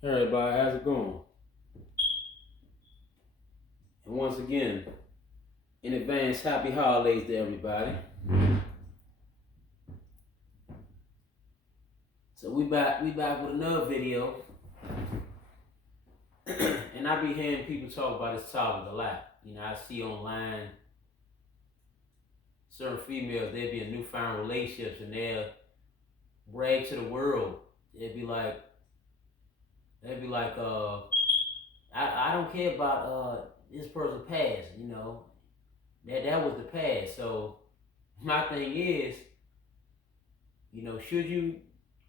Hey everybody, how's it going? And once again, in advance, happy holidays to everybody. So we back with another video, and I be hearing people talk about this topic a lot. I see online certain females they be in newfound relationships and they'll brag to the world. They'd be like, they'd be like, I don't care about this person past. That was the past. So my thing is, should you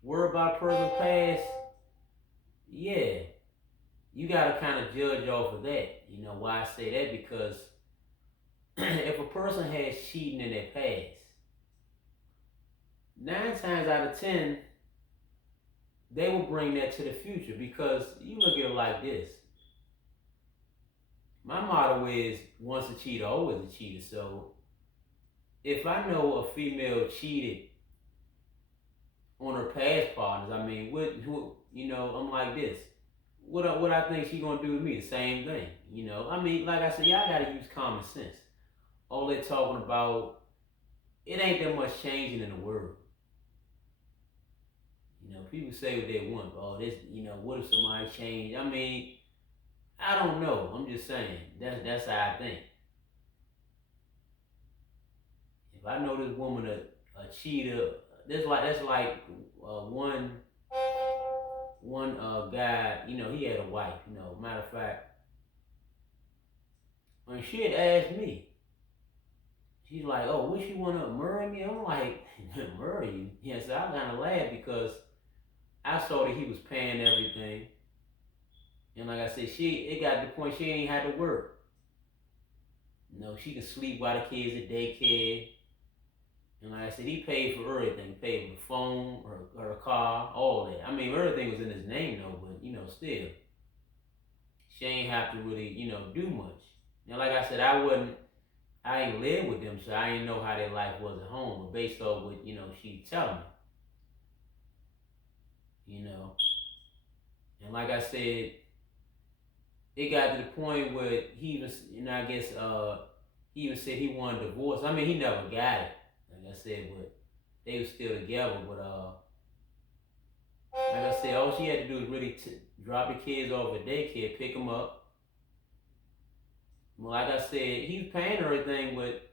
worry about a person's past? Yeah, you gotta kind of judge off of that. Why I say that? Because if a person has cheating in their past, 9 times out of 10, they will bring that to the future. Because you look at it like this. My motto is once a cheater, always a cheater. So if I know a female cheated on her past partners, I mean, I'm like this. What I think she gonna do to me? The same thing. I mean, like I said, y'all gotta use common sense. All they talking about, it ain't that much changing in the world. People say what they want. Oh, this, what if somebody changed? I mean, I don't know. I'm just saying. That's how I think. If I know this woman a cheater, that's like one guy. He had a wife. Matter of fact, when she had asked me, she's like, "Oh, would you want to marry me?" I'm like, "Marry you?" Yeah, so I kind of laughed because I saw that he was paying everything. And like I said, it got to the point she ain't had to work. She could sleep while the kids at daycare. And like I said, he paid for everything. He paid for the phone, her car, all that. I mean, everything was in his name though, but still, she ain't have to really, do much. Now, like I said, I ain't live with them, so I ain't know how their life was at home. But based off what she telling me, and like I said, it got to the point where he even, I guess, he even said he wanted a divorce. I mean, he never got it, like I said, but they were still together. But like I said, all she had to do was really drop the kids off at daycare, pick them up. Well, like I said, he was paying everything, but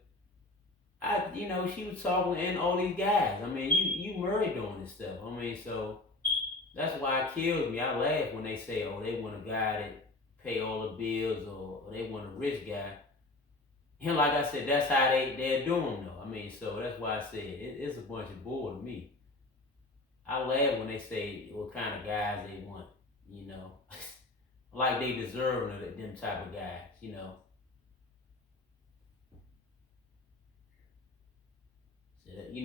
she was talking and all these guys. I mean, you married doing this stuff. I mean, so that's why it kills me. I laugh when they say, "Oh, they want a guy that pay all the bills," or they want a rich guy. And like I said, that's how they're doing though. I mean, so that's why I said it's a bunch of bull to me. I laugh when they say what kind of guys they want, you know, like they deserve them type of guys,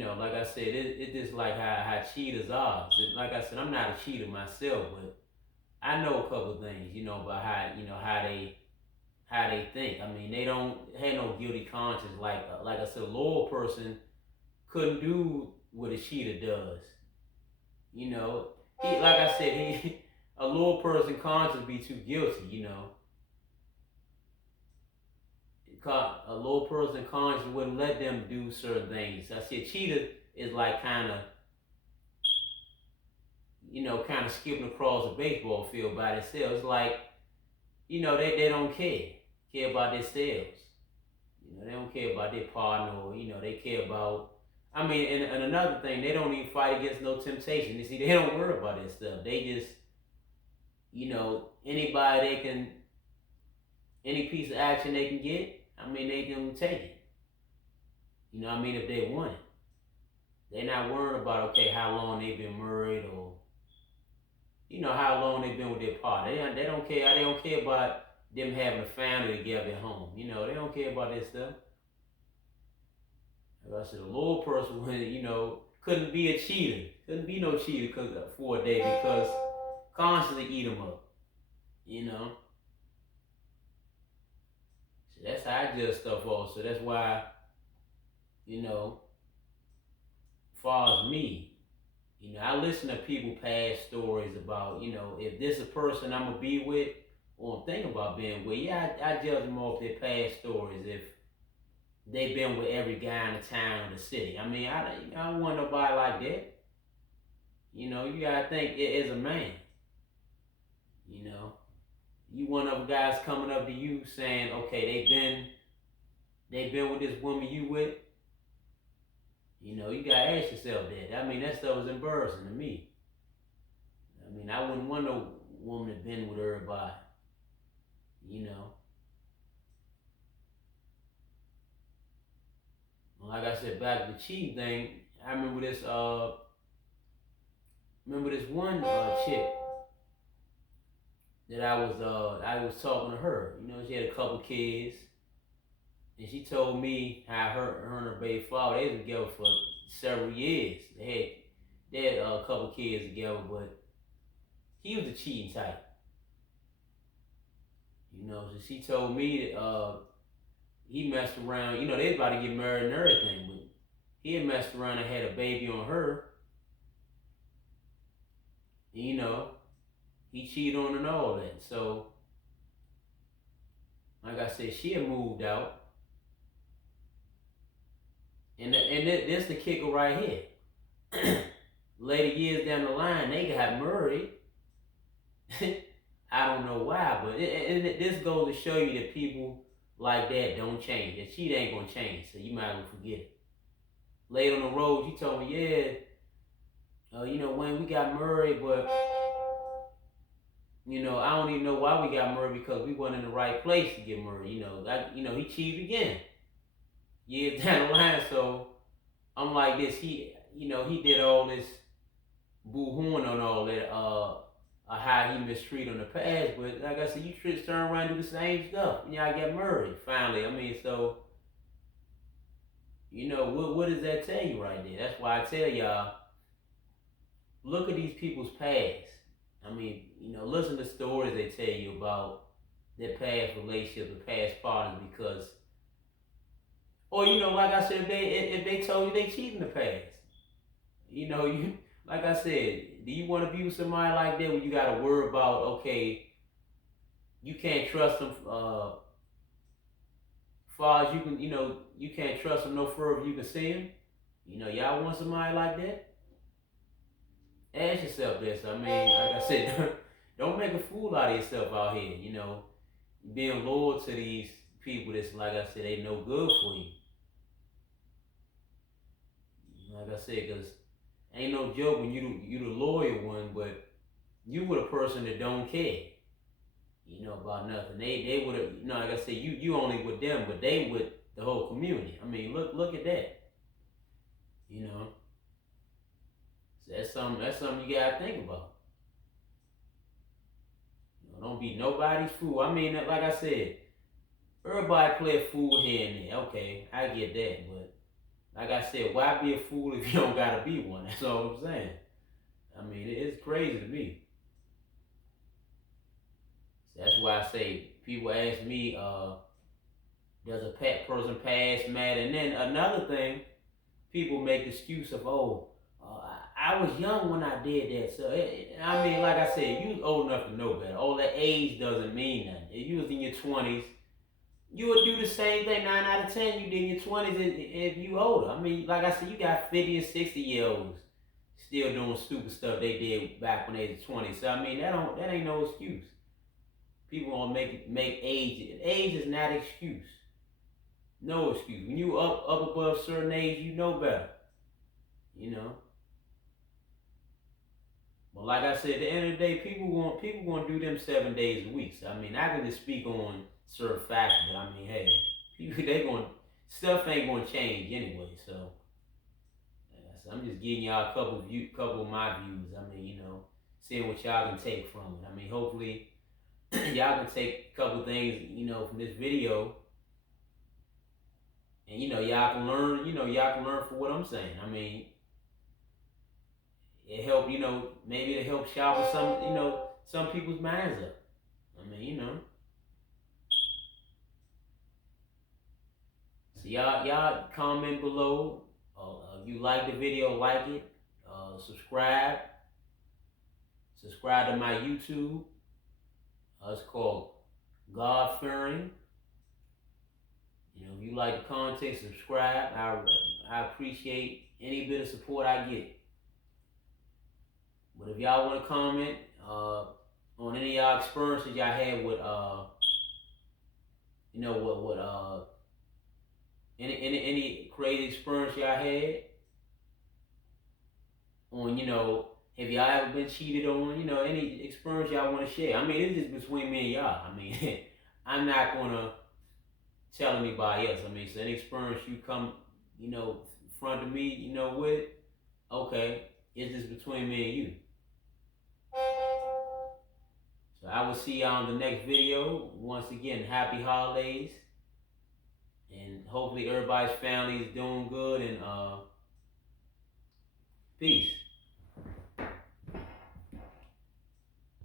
So like I said, it's just like how cheaters are. Like I said, I'm not a cheater myself, but I know a couple of things, about how they think. I mean, they don't have no guilty conscience. Like I said, a loyal person couldn't do what a cheater does. You know, like I said, a loyal person conscience be too guilty. A loyal person conscience wouldn't let them do certain things. I said, cheater is like kind of skipping across a baseball field by themselves. It's like they don't care about themselves. They don't care about their partner, or they care about. I mean, and another thing, they don't even fight against no temptation. You see, they don't worry about that stuff. They just, anybody they can, any piece of action they can get. I mean, they can take it. I mean, if they want it, they're not worried about how long they've been married, or how long they've been with their partner. They don't care. They don't care about them having a family together at home. They don't care about that stuff. Like I said, a loyal person, when couldn't be a cheater, couldn't be no cheater for a day because constantly eat them up. You know, so that's how I judge stuff off. So that's why, as far as me, I listen to people past stories about, if this a person I'm gonna be with or I'm thinking about being with. Yeah, I judge them off their past stories. If they've been with every guy in the town or the city. I mean, I don't want nobody like that. You gotta think it is a man. You know, you one of the guys coming up to you saying, okay, they've been with this woman you with. You gotta ask yourself that. I mean, that stuff was embarrassing to me. I mean, I wouldn't want no woman that been with everybody. You know, like I said, back to the cheating thing. I remember this. Remember this one chick that I was talking to her. She had a couple kids, and she told me how her and her baby father, they was together for several years. They had a couple kids together, but he was the cheating type. So she told me that he messed around. They was about to get married and everything, but he had messed around and had a baby on her. And, he cheated on her and all that. So, like I said, she had moved out, and this the kicker right here. Later years down the line, they got married. I don't know why, but this goes to show you that people like that don't change. That cheat ain't gonna change, so you might as well forget it. Later on the road, she told me, yeah, when we got married, but I don't even know why we got married because we weren't in the right place to get married. He cheated again years down the line. So I'm like this. He did all this boo-hooing on all that. How he mistreated in the past, but like I said, you turn around and do the same stuff. Y'all get married finally. I mean, so what does that tell you right there? That's why I tell y'all, look at these people's past. I mean, listen to stories they tell you about their past relationships, or past partners, because, or like I said, if they told you they cheated in the past, you like I said, do you want to be with somebody like that when you got to worry about, okay, you can't trust them, far as you can, you can't trust them no further you can see them? Y'all want somebody like that? Ask yourself this. I mean, like I said, don't make a fool out of yourself out here. Being loyal to these people that's, like I said, they no good for you. Like I said, because ain't no joke when you the loyal one, but you with a person that don't care, about nothing. They would have, like I said, you only with them, but they with the whole community. I mean, look at that. So that's something you gotta think about. Don't be nobody's fool. I mean, like I said, everybody play a fool here and there. Okay, I get that, but like I said, why be a fool if you don't gotta be one? That's all I'm saying. I mean, it's crazy to me. So that's why I say people ask me, does a pet person pass matter? And then another thing, people make the excuse of, oh, I was young when I did that. So, I mean, like I said, you was old enough to know better. Oh, that age doesn't mean nothing. If you was in your 20s, you would do the same thing 9 out of 10 you did in your 20s if you older. I mean, like I said, you got 50 and 60-year-olds still doing stupid stuff they did back when they was 20. So, I mean, that ain't no excuse. People want to make age. Age is not an excuse. No excuse. When you up above a certain age, you know better. But like I said, at the end of the day, people want to do them 7 days a week. So, I mean, I can just speak on certain facts, but I mean, hey, people stuff ain't going to change anyway. So, I'm just giving y'all a couple of my views. I mean, seeing what y'all can take from it. I mean, hopefully y'all can take a couple things, from this video, and y'all can learn. Y'all can learn from what I'm saying. I mean, it help. Maybe it help sharpen some people's minds up. I mean, So y'all comment below. You like the video, like it. subscribe. Subscribe to my YouTube. It's called God Fearing. You know, if you like the content, subscribe. I appreciate any bit of support I get. But if y'all want to comment on any of y'all experiences y'all had with you know what any crazy experience y'all had on, you know, have y'all ever been cheated on, you know, any experience y'all want to share. I mean, it's just between me and y'all. I mean, I'm not gonna tell anybody else. I mean, so any experience you come, you know, in front of me, you know, with, okay, it's just between me and you. So I will see y'all in the next video. Once again, happy holidays. And hopefully everybody's family is doing good, and peace.